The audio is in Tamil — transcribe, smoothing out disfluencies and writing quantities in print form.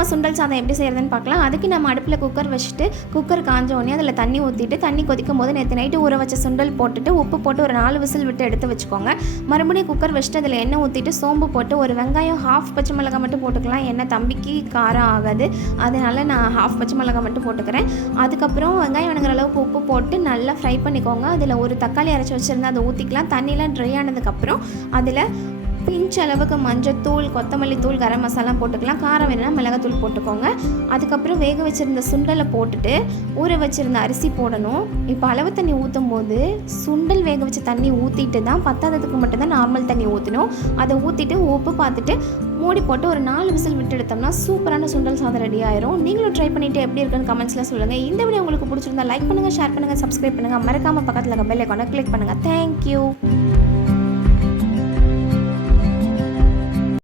நம்ம சுண்டல் சாதம் எப்படி செய்கிறதுன்னு பார்க்கலாம். அதுக்கு நம்ம அடுப்பில் குக்கர் வச்சுட்டு குக்கர் காஞ்ச உடனே அதில் தண்ணி ஊற்றிட்டு தண்ணி கொதிக்கும் போது நேற்று நைட்டு ஊற வச்ச சுண்டல் போட்டுட்டு உப்பு போட்டு ஒரு 4 விசில் விட்டு எடுத்து வச்சுக்கோங்க. மறுபடியும் குக்கர் வச்சுட்டு அதில் எண்ணெய் ஊற்றிட்டு சோம்பு போட்டு ஒரு வெங்காயம் ஹாஃப் பச்சை மிளகாய் மட்டும் போட்டுக்கலாம். எண்ணெய் தம்பிக்கு காரம் ஆகாது, அதனால் நான் ஹாஃப் பச்சை மிளகாய் மட்டும் போட்டுக்கிறேன். அதுக்கப்புறம் வெங்காயம் வணங்குற அளவுக்கு உப்பு போட்டு நல்லா ஃப்ரை பண்ணிக்கோங்க. அதில் ஒரு தக்காளி அரைச்சி வச்சுருந்தா அதை ஊற்றிக்கலாம். தண்ணியெலாம் ட்ரை ஆனதுக்கப்புறம் அதில் பிஞ்ச் அளவுக்கு மஞ்சத்தூள், கொத்தமல்லி தூள், கரம் மசாலா போட்டுக்கலாம். காரம் வேணும்னா மிளகாத்தூள் போட்டுக்கோங்க. அதுக்கப்புறம் வேக வச்சுருந்த சுண்டலை போட்டுட்டு ஊற வச்சுருந்த அரிசி போடணும். இப்போ அளவு தண்ணி ஊற்றும் போது சுண்டல் வேக வச்ச தண்ணி ஊற்றிட்டு தான், பத்தாததுக்கு மட்டும்தான் நார்மல் தண்ணி ஊற்றணும். அதை ஊற்றிட்டு உப்பு பார்த்துட்டு மூடி போட்டு ஒரு 4 விசில் விட்டு எடுத்தோம்னா சூப்பரான சுண்டல் சாதம் ரெடி ஆயிரும். நீங்களும் ட்ரை பண்ணிவிட்டு எப்படி இருக்குன்னு கமெண்ட்ஸில் சொல்லுங்கள். இந்த வீடியோ உங்களுக்கு பிடிச்சிருந்தா லைக் பண்ணுங்கள், ஷேர் பண்ணுங்கள், சப்ஸ்கிரைப் பண்ணுங்கள். மறக்காமல் பக்கத்தில் பெல் ஐகானை கிளிக் பண்ணுங்கள். தேங்க்யூ.